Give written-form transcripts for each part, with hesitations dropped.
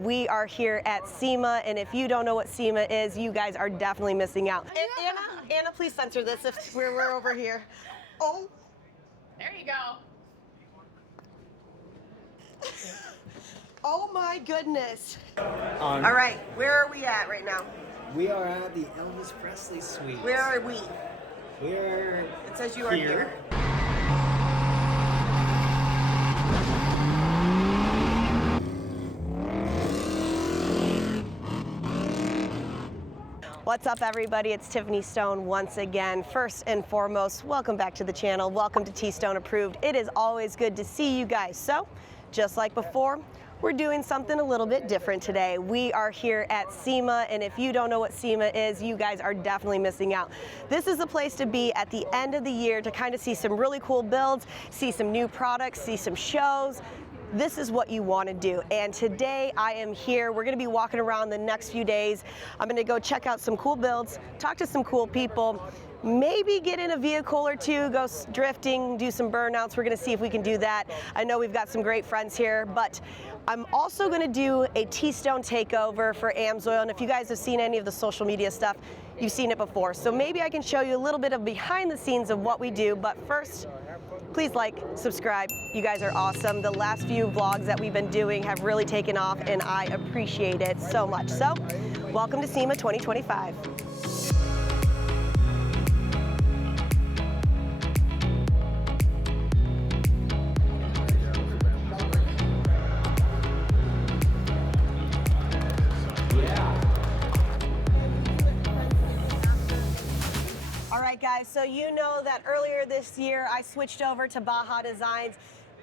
We are here at SEMA, and if you don't know what SEMA is, you guys are definitely missing out. Anna, please censor this if we're over here. Oh. There you go. Oh my goodness. All right, where are we at right now? We are at the Elvis Presley Suite. Where are we? We're It says you are here. What's up, everybody? It's Tiffany Stone once again. First and foremost, welcome back to the channel. Welcome to T-Stone Approved. It is always good to see you guys. So, just like before, we're doing something a little bit different today. We are here at SEMA, and if you don't know what SEMA is, you guys are definitely missing out. This is the place to be at the end of the year to kind of see some really cool builds, see some new products, see some shows. This is what you want to do. And today I am here. We're going to be walking around the next few days. I'm going to go check out some cool builds, talk to some cool people, maybe get in a vehicle or two, go drifting, do some burnouts. We're going to see if we can do that. I know we've got some great friends here, but I'm also going to do a T-Stone takeover for AMSOIL. And if you guys have seen any of the social media stuff, you've seen it before. So maybe I can show you a little bit of behind the scenes of what we do. But first, please like, subscribe. You guys are awesome. The last few vlogs that we've been doing have really taken off, and I appreciate it so much. So, welcome to SEMA 2025. Guys, so you know that earlier this year I switched over to Baja Designs.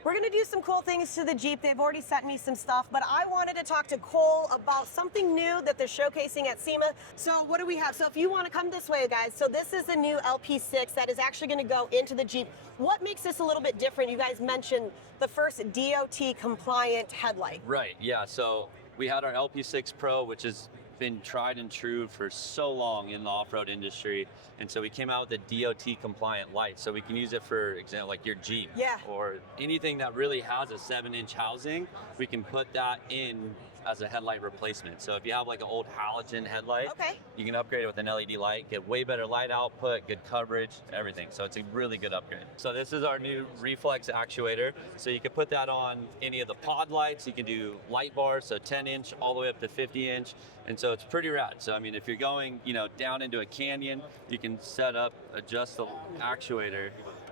We're going to do some cool things to the Jeep. They've already sent me some stuff, but I wanted to talk to Cole about something new that they're showcasing at SEMA. So what do we have? So if you want to come this way, guys, so this is the new LP6 that is actually going to go into the Jeep. What makes this a little bit different? You guys mentioned the first DOT compliant headlight. Right, yeah, so we had our LP6 Pro, which has been tried and true for so long in the off-road industry, and so we came out with a DOT compliant light, so we can use it for example like your Jeep, or anything that really has a 7-inch housing. We can put that in as a headlight replacement. So if you have like an old halogen headlight, you can upgrade it with an LED light, get way better light output, good coverage, everything. So it's a really good upgrade. So this is our new reflex actuator. So you can put that on any of the pod lights. You can do light bars, so 10-inch all the way up to 50-inch. And so it's pretty rad. So I mean, if you're going, down into a canyon, you can set up, adjust the actuator.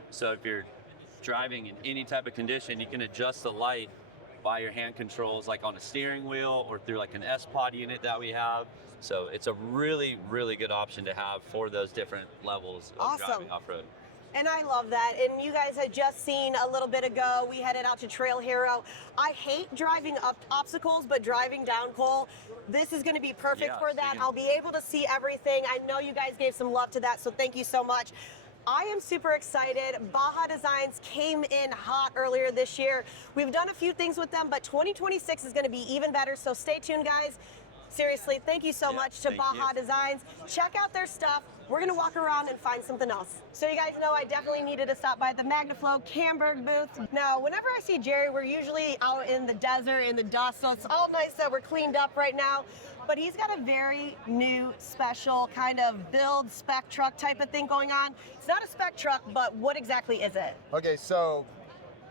So if you're driving in any type of condition, you can adjust the light by your hand controls, like on a steering wheel or through like an S-Pod unit that we have. So it's a really, really good option to have for those different levels of driving off-road. And I love that. And you guys had just seen a little bit ago, we headed out to Trail Hero. I hate driving up obstacles, but driving down, Cole, this is going to be perfect for that. I'll be able to see everything. I know you guys gave some love to that, so thank you so much. I am super excited. Baja Designs came in hot earlier this year. We've done a few things with them, but 2026 is going to be even better, so stay tuned, guys. Seriously, thank you so much to Baja Designs. Check out their stuff. We're going to walk around and find something else. So you guys know I definitely needed to stop by the MagnaFlow Camberg booth. Now, whenever I see Jerry, we're usually out in the desert, in the dust, so it's all nice that we're cleaned up right now. But he's got a very new, special kind of build spec truck type of thing going on. It's not a spec truck, but what exactly is it? Okay, so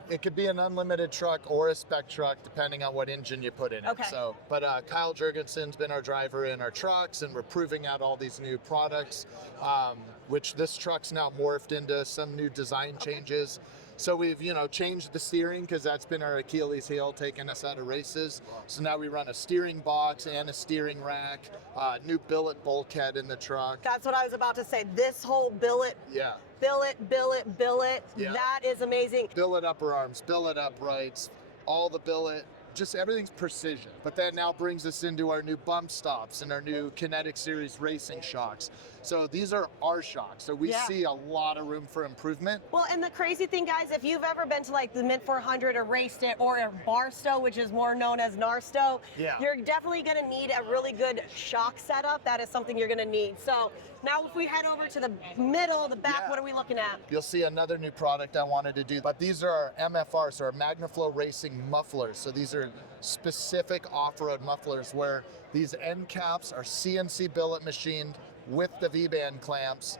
it could be an unlimited truck or a spec truck, depending on what engine you put in it. So, but Kyle Jurgensen's been our driver in our trucks, and we're proving out all these new products, which this truck's now morphed into some new design changes. So we've, changed the steering, because that's been our Achilles heel, taking us out of races. So now we run a steering box and a steering rack, new billet bulkhead in the truck. That's what I was about to say. This whole billet. Billet. That is amazing. Billet upper arms, billet uprights, all the billet. Just everything's precision. But that now brings us into our new bump stops and our new Kinetic Series racing shocks. So these are our shocks. So we see a lot of room for improvement. Well, and the crazy thing, guys, if you've ever been to like the Mint 400 or raced it, or a Barstow, which is more known as Narstow, you're definitely going to need a really good shock setup. That is something you're going to need. So now if we head over to the middle, the back, what are we looking at? You'll see another new product I wanted to do. But these are our MFRs, so our MagnaFlow Racing mufflers. So these are manufacture specific off-road mufflers where these end caps are CNC billet machined with the V-band clamps,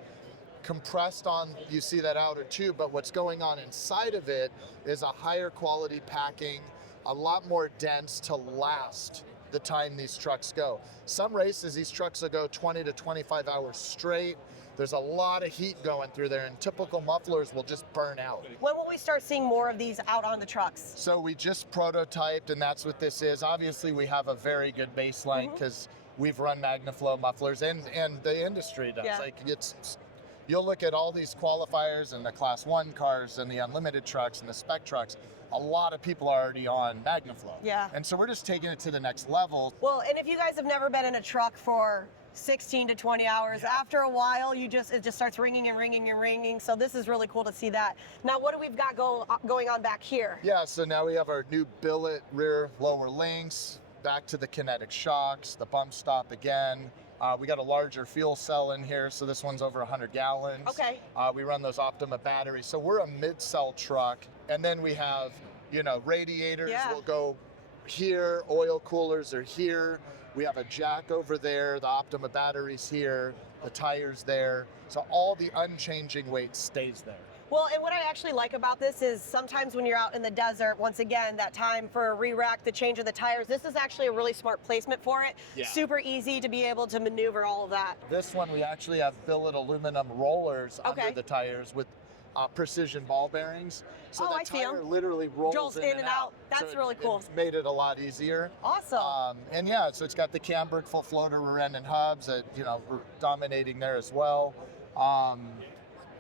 compressed on, you see that outer tube, but what's going on inside of it is a higher quality packing, a lot more dense to last the time these trucks go. Some races, these trucks will go 20 to 25 hours straight. There's a lot of heat going through there, and typical mufflers will just burn out. When will we start seeing more of these out on the trucks? So we just prototyped, and that's what this is. Obviously, we have a very good baseline because we've run MagnaFlow mufflers, and the industry does. Yeah. Like you'll look at all these qualifiers and the Class 1 cars and the unlimited trucks and the spec trucks. A lot of people are already on MagnaFlow. Yeah. And so we're just taking it to the next level. Well, and if you guys have never been in a truck for 16 to 20 hours, after a while, it just starts ringing and ringing and ringing. So this is really cool to see that. Now, what do we've got going on back here? Yeah, so now we have our new billet rear lower links, back to the kinetic shocks, the bump stop again. We got a larger fuel cell in here, so this one's over 100 gallons. Okay. We run those Optima batteries. So we're a mid-cell truck, and then we have, radiators will go here, oil coolers are here. We have a jack over there, the Optima batteries here, the tires there. So all the unchanging weight stays there. Well, and what I actually like about this is sometimes when you're out in the desert, once again, that time for a re-rack, the change of the tires, this is actually a really smart placement for it. Yeah. Super easy to be able to maneuver all of that. This one, we actually have billet aluminum rollers under the tires with precision ball bearings. So the I see tire 'em. literally rolls in and out. That's So really cool. It's made it a lot easier. Awesome. And yeah, so it's got the cambered full floater rear end and hubs that, we're dominating there as well.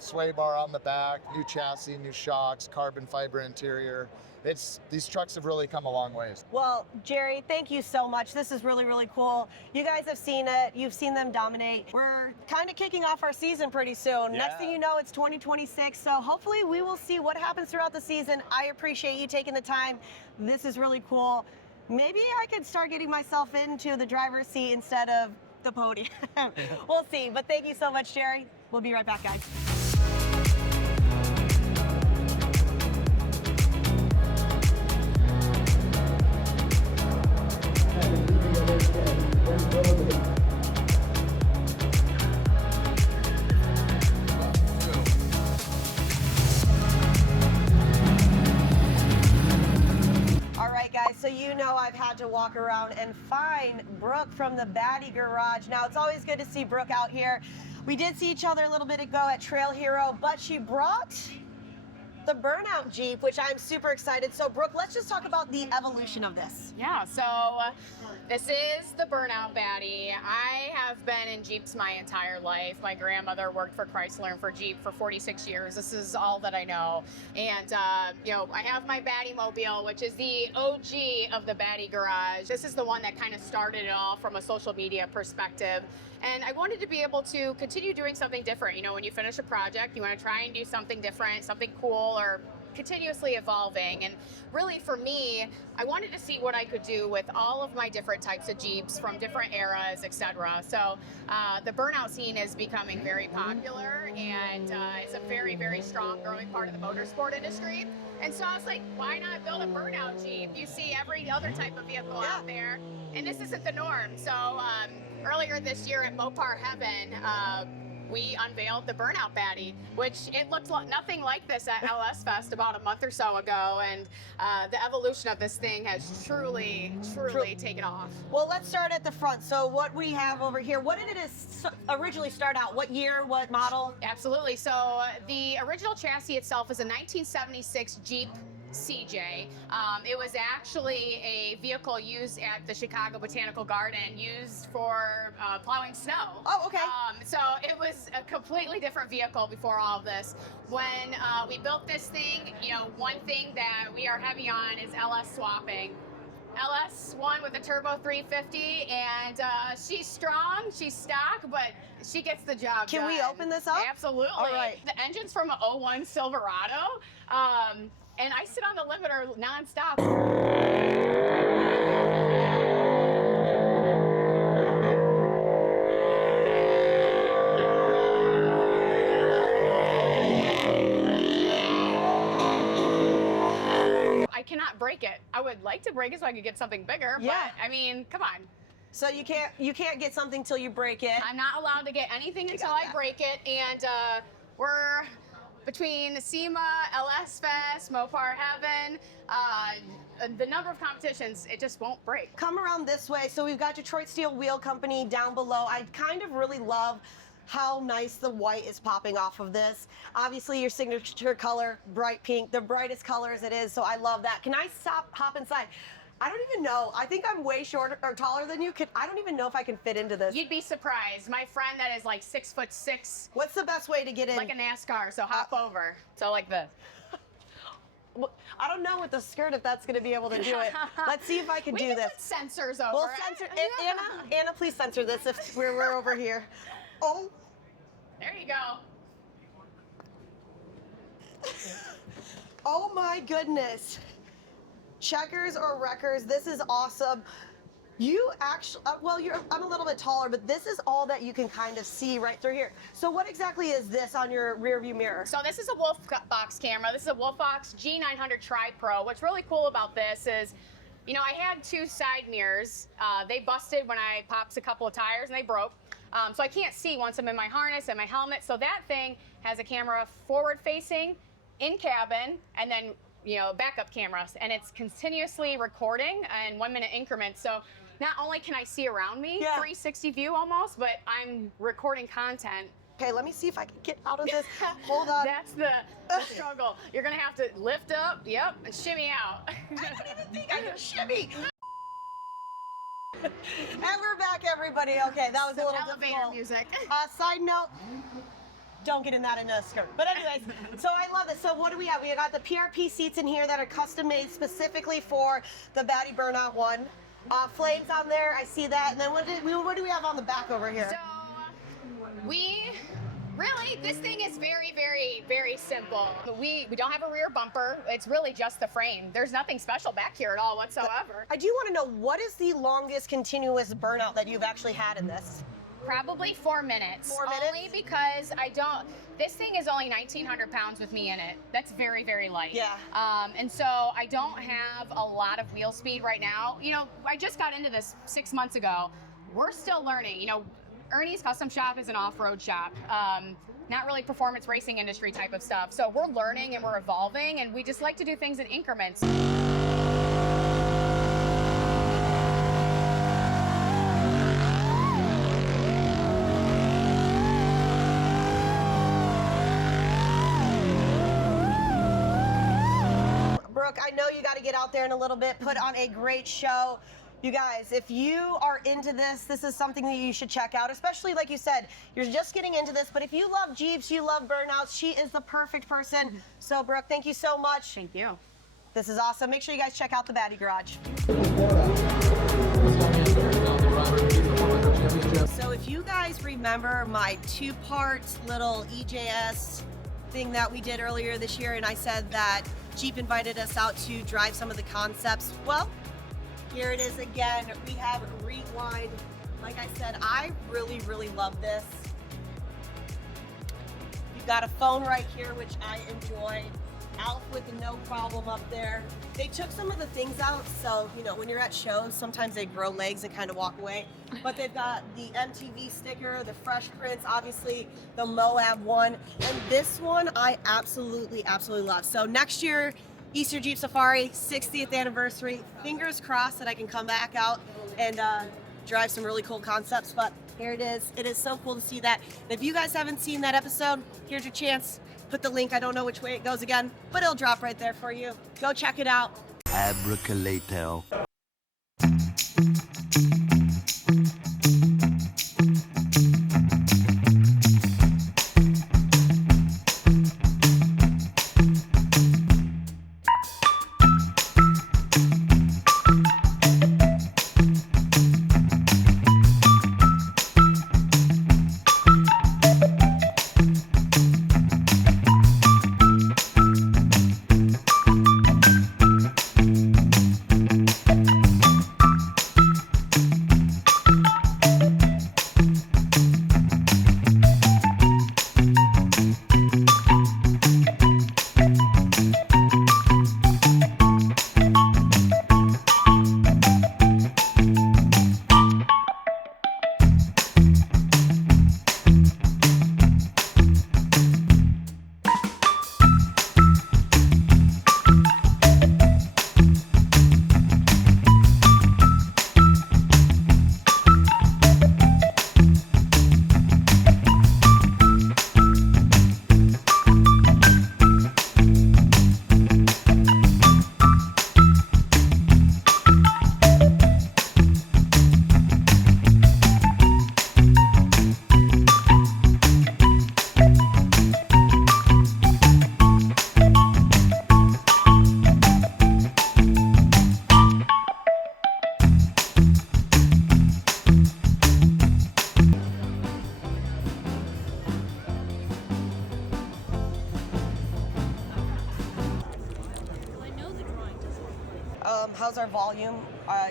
Sway bar on the back, new chassis, new shocks, carbon fiber interior. These trucks have really come a long ways. Well, Jerry, thank you so much. This is really, really cool. You guys have seen it. You've seen them dominate. We're kind of kicking off our season pretty soon. Yeah. Next thing you know, it's 2026. So hopefully we will see what happens throughout the season. I appreciate you taking the time. This is really cool. Maybe I could start getting myself into the driver's seat instead of the podium. We'll see. But thank you so much, Jerry. We'll be right back, guys. So I've had to walk around and find Brooke from the Baddie Garage. Now, it's always good to see Brooke out here. We did see each other a little bit ago at Trail Hero, but she brought the Burnout Jeep, which I'm super excited. So, Brooke, let's just talk about the evolution of this. Yeah, so this is the Burnout Baddie. I have been in Jeeps my entire life. My grandmother worked for Chrysler and for Jeep for 46 years. This is all that I know. And, I have my Baddie Mobile, which is the OG of the Baddie Garage. This is the one that kind of started it all from a social media perspective. And I wanted to be able to continue doing something different. When you finish a project, you want to try and do something different, something cool, or continuously evolving. And really for me, I wanted to see what I could do with all of my different types of Jeeps from different eras, etc. So the burnout scene is becoming very popular, and it's a very, very strong growing part of the motorsport industry. And so I was like, why not build a burnout Jeep? You see every other type of vehicle out there, and this isn't the norm. So earlier this year at Mopar Heaven, we unveiled the Burnout Baddie, which it looked nothing like this at LS Fest about a month or so ago, and the evolution of this thing has truly taken off. Well, let's start at the front. So what we have over here, what did it originally start out? What year, what model? Absolutely. So the original chassis itself is a 1976 Jeep CJ. It was actually a vehicle used at the Chicago Botanical Garden, used for plowing snow. Oh, okay. So it was a completely different vehicle before all of this. When we built this thing, one thing that we are heavy on is LS swapping. LS1 with a turbo 350, and she's strong, she's stock, but she gets the job done. Can we open this up? Absolutely. All right. The engine's from an 01 Silverado, and I sit on the limiter nonstop. I cannot break it. I would like to break it so I could get something bigger. Yeah. But I mean, come on. So you can't get something till you break it. I'm not allowed to get anything until I break it. And we're between SEMA, LS Fest, Mopar Heaven, the number of competitions, it just won't break. Come around this way. So we've got Detroit Steel Wheel Company down below. I kind of really love how nice the white is popping off of this. Obviously your signature color, bright pink, the brightest color as it is, so I love that. Can I hop inside? I don't even know. I think I'm way shorter or taller than you. I don't even know if I can fit into this. You'd be surprised. My friend that is like 6'6". What's the best way to get in? Like a NASCAR, so hop over. So like this. I don't know with the skirt if that's going to be able to do it. Let's see if I can do We can this. put sensors over We'll it. censor Anna, please censor this if we're over here. Oh. There you go. Oh my goodness. Checkers or wreckers, this is awesome. You actually, well, I'm a little bit taller, but this is all that you can kind of see right through here. So what exactly is this on your rear view mirror? So this is a Wolfbox camera. This is a Wolfbox G900 Tri-Pro. What's really cool about this is, you know, I had 2 side mirrors. They busted when I popped a couple of tires and they broke. So I can't see once I'm in my harness and my helmet. So that thing has a camera forward facing, in cabin, and then, you know, backup cameras. And it's continuously recording in 1-minute increments. So not only can I see around me, 360 view almost, but I'm recording content. Okay, let me see if I can get out of this. Hold on. That's the struggle. You're gonna have to lift up, yep, and shimmy out. I don't even think I can shimmy. And we're back, everybody. Okay, that was a little elevator difficult. music. Side note, don't get in that in a skirt. But anyways, so I love this. So what do we have? We got the PRP seats in here that are custom made specifically for the Baddie Burnout one. Flames on there, I see that. And then what do we have on the back over here? So this thing is very, very, very simple. We don't have a rear bumper. It's really just the frame. There's nothing special back here at all whatsoever. I do want to know, what is the longest continuous burnout that you've actually had in this? Probably 4 minutes. 4 minutes? Only because this thing is only 1,900 pounds with me in it. That's very, very light. Yeah. And so I don't have a lot of wheel speed right now. You know, I just got into this 6 months ago. We're still learning. You know, Ernie's Custom Shop is an off-road shop. Not really performance racing industry type of stuff. So we're learning and we're evolving, and we just like to do things in increments. Brooke, I know you got to get out there in a little bit, put on a great show. You guys, if you are into this, this is something that you should check out, especially like you said, you're just getting into this, but if you love Jeeps, you love burnouts, she is the perfect person. So Brooke, thank you so much. Thank you. This is awesome. Make sure you guys check out the Baddie Garage. So if you guys remember my 2-part little EJS thing that we did earlier this year, and I said that Jeep invited us out to drive some of the concepts, well, here it is again. We have Rewind. Like I said, I really, really love this. You've got a phone right here, which I enjoy. Alf with no problem up there. They took some of the things out, so, you know, when you're at shows, sometimes they grow legs and kind of walk away. But they've got the MTV sticker, the Fresh Prints, obviously the Moab one, and this one I absolutely, absolutely love. So next year, Easter Jeep Safari, 60th anniversary. Fingers crossed that I can come back out and drive some really cool concepts, but here it is. It is so cool to see that. And if you guys haven't seen that episode, here's your chance. Put the link, I don't know which way it goes again, but it'll drop right there for you. Go check it out. Abracalato. volume.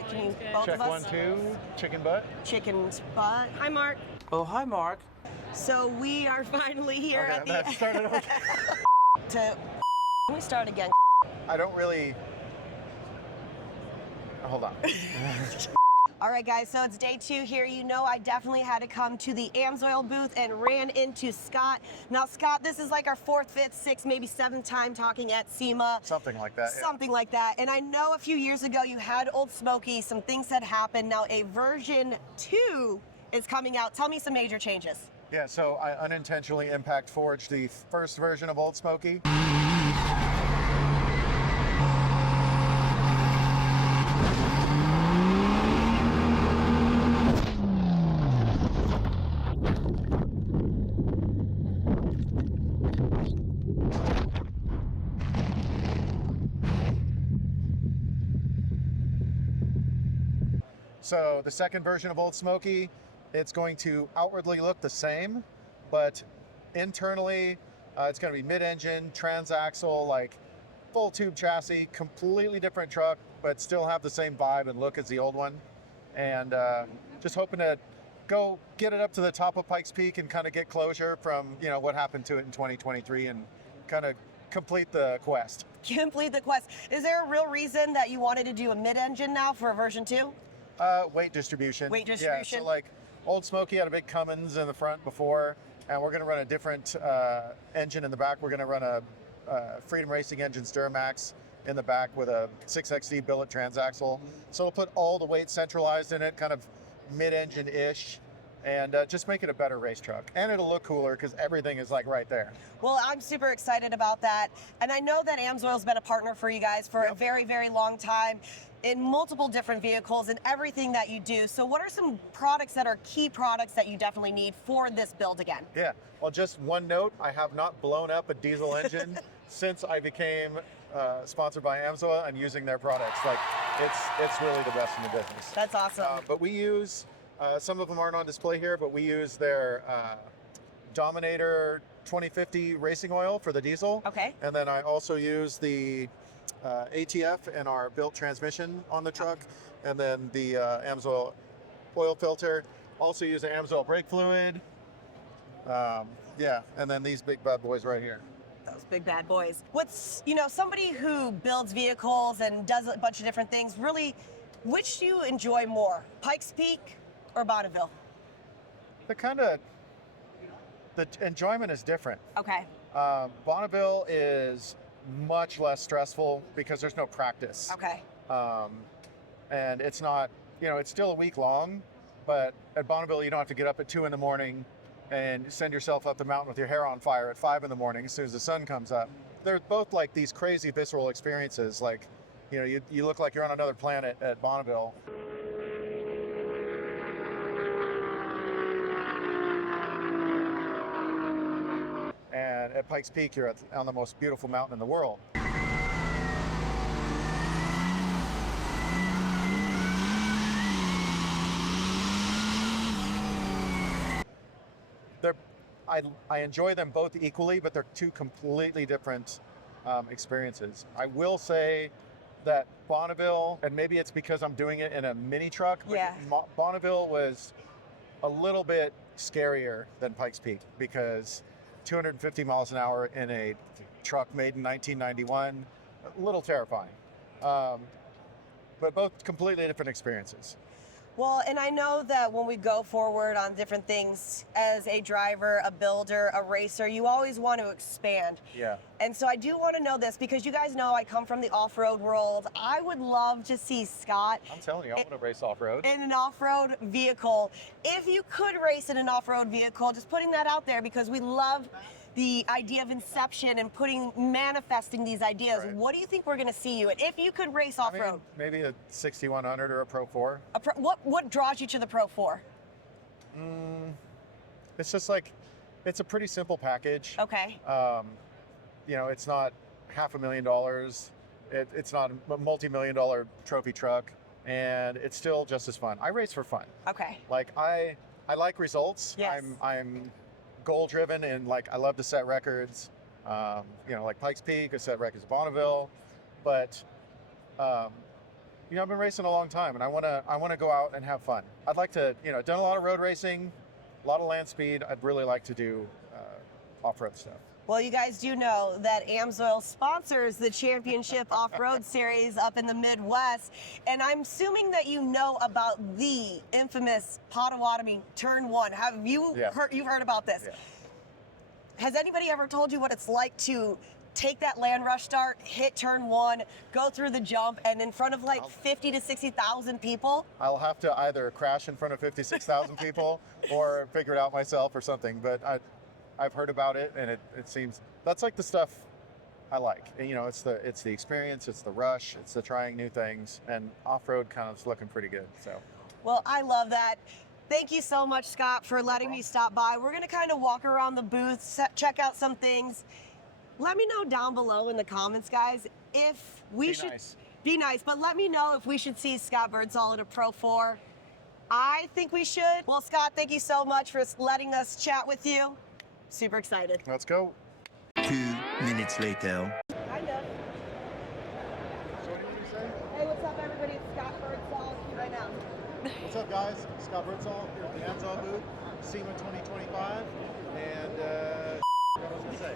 Can you both Check of us? 1, 2, chicken butt. Chicken butt. Hi, Mark. Oh, hi, Mark. So we are finally here at the. That started okay. Can we start again? I don't really. Hold on. All right, guys, so it's day 2 here. You know I definitely had to come to the AMSOIL booth and ran into Scott. Now, Scott, this is like our 4th, 5th, 6th, maybe 7th time talking at SEMA. Something like that. Something like that. And I know a few years ago you had Old Smoky, some things had happened. Now a version 2 is coming out. Tell me some major changes. Yeah, so I unintentionally impact forged the first version of Old Smoky. So the second version of Old Smoky, it's going to outwardly look the same, but internally it's going to be mid-engine, transaxle, like full tube chassis, completely different truck, but still have the same vibe and look as the old one. And just hoping to go get it up to the top of Pikes Peak and kind of get closure from, you know, what happened to it in 2023 and kind of complete the quest. Complete the quest. Is there a real reason that you wanted to do a mid-engine now for a version 2? Weight distribution. Weight distribution. Yeah, so like Old Smoky had a big Cummins in the front before, and we're going to run a different engine in the back. We're going to run a Freedom Racing engine Sturmax in the back with a 6XD billet transaxle. So we'll put all the weight centralized in it, kind of mid-engine-ish, and just make it a better race truck. And it'll look cooler because everything is like right there. Well, I'm super excited about that. And I know that AMSOIL's been a partner for you guys for a very, very long time in multiple different vehicles and everything that you do. So what are some products that are key products that you definitely need for this build again? Yeah, well, just one note, I have not blown up a diesel engine since I became sponsored by AMSOIL and using their products. Like, it's really the best in the business. That's awesome. But we use, some of them aren't on display here, but we use their Dominator 2050 racing oil for the diesel. Okay. And then I also use the ATF in our built transmission on the truck, and then the AMSOIL oil filter. Also use the AMSOIL brake fluid. Yeah, and then these big bad boys right here. Those big bad boys. What's, you know, somebody who builds vehicles and does a bunch of different things, really, which do you enjoy more, Pikes Peak or Bonneville? The enjoyment is different. Okay. Bonneville is much less stressful because there's no practice. Okay. And it's not, you know, it's still a week long, but at Bonneville you don't have to get up at 2 in the morning and send yourself up the mountain with your hair on fire at 5 in the morning as soon as the sun comes up. They're both like these crazy visceral experiences. Like, you know, you look like you're on another planet at Bonneville. And at Pikes Peak, you're on the most beautiful mountain in the world. I enjoy them both equally, but they're two completely different experiences. I will say that Bonneville, and maybe it's because I'm doing it in a mini truck, Yeah. Bonneville was a little bit scarier than Pikes Peak because 250 miles an hour in a truck made in 1991, a little terrifying. But both completely different experiences. Well, and I know that when we go forward on different things as a driver, a builder, a racer, you always want to expand. Yeah. And so I do want to know this because you guys know I come from the off-road world. I would love to see Scott I'm telling you, I want to race off-road. in an off-road vehicle. If you could race in an off-road vehicle, just putting that out there because we love the idea of inception and manifesting these ideas. Right. What do you think we're going to see you at? If you could race off-road, I mean, maybe a 6100 or a Pro 4. what draws you to the Pro 4? It's just like, it's a pretty simple package. Okay. You know, it's not $500,000. It's not a multi-million-dollar trophy truck, and it's still just as fun. I race for fun. Okay. Like I like results. Yes. I'm goal driven, and like I love to set records. You know, like Pikes Peak, I set records at Bonneville, but you I've been racing a long time, and I want to go out and have fun. I'd like to, I've done a lot of road racing, a lot of land speed. I'd really like to do off-road stuff. Well, you guys do know that AMSOIL sponsors the Championship Off-Road Series up in the Midwest, and I'm assuming that you know about the infamous Potawatomi Turn 1. Have you you've heard about this? Yeah. Has anybody ever told you what it's like to take that land rush start, hit Turn 1, go through the jump, and in front of like 50 to 60,000 people? I'll have to either crash in front of 56,000 people or figure it out myself or something, but I've heard about it, and it seems that's like the stuff I like. And, it's the experience, it's the rush, it's the trying new things, and off-road kind of is looking pretty good. So, well, I love that. Thank you so much, Scott, for letting me stop by. We're gonna kind of walk around the booth, check out some things. Let me know down below in the comments, guys, if we should be nice, but let me know if we should see Scott Birdsall at a Pro 4. I think we should. Well, Scott, thank you so much for letting us chat with you. Super excited. let's go. 2 minutes later. Kind of. Hey, what's up, everybody? It's Scott Birdsall right now. What's up, guys? Scott Birdsall here at the AMSOIL booth, SEMA 2025, and what was I gonna say?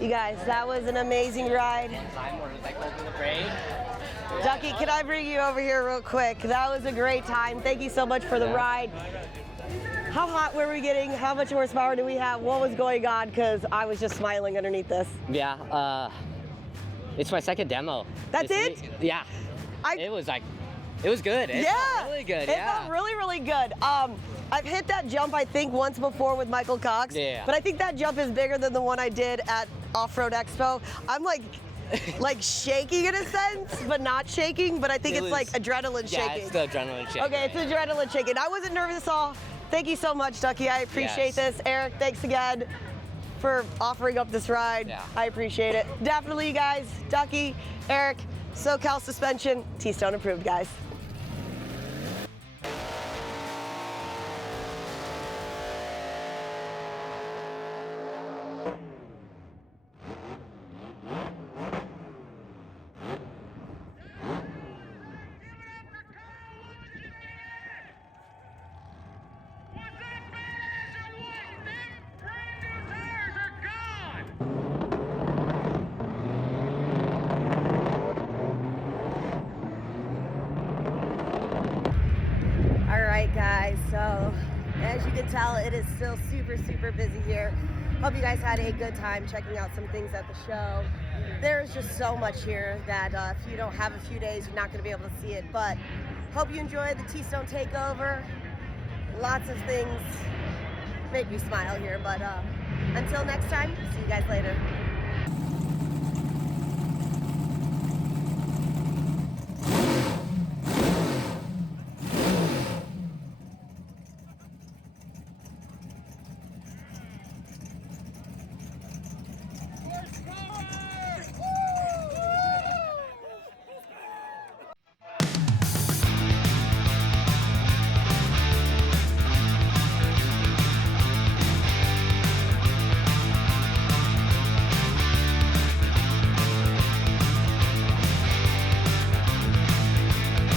You guys, that was an amazing ride. Ducky, can I bring you over here real quick? That was a great time. Thank you so much for the ride. How hot were we getting? How much horsepower do we have? What was going on? Because I was just smiling underneath this. Yeah, it's my second demo. That's it? Yeah. It was good. It felt really good. It felt really, really good. I've hit that jump, I think, once before with Michael Cox. Yeah. But I think that jump is bigger than the one I did at Off-Road Expo. I'm like shaking in a sense, but not shaking. But I think it's like adrenaline shaking. Yeah, it's the adrenaline shaking. Okay, it's adrenaline shaking. I wasn't nervous at all. Thank you so much, Ducky. I appreciate this. Eric, thanks again for offering up this ride. Yeah. I appreciate it. Definitely, you guys. Ducky, Eric, SoCal Suspension, T-Stone approved, guys. Guys, so as you can tell, it is still super, super busy here. Hope you guys had a good time checking out some things at the show. There's just so much here that if you don't have a few days, you're not going to be able to see it. But hope you enjoyed the T-Stone takeover. Lots of things make me smile here. But until next time, see you guys later.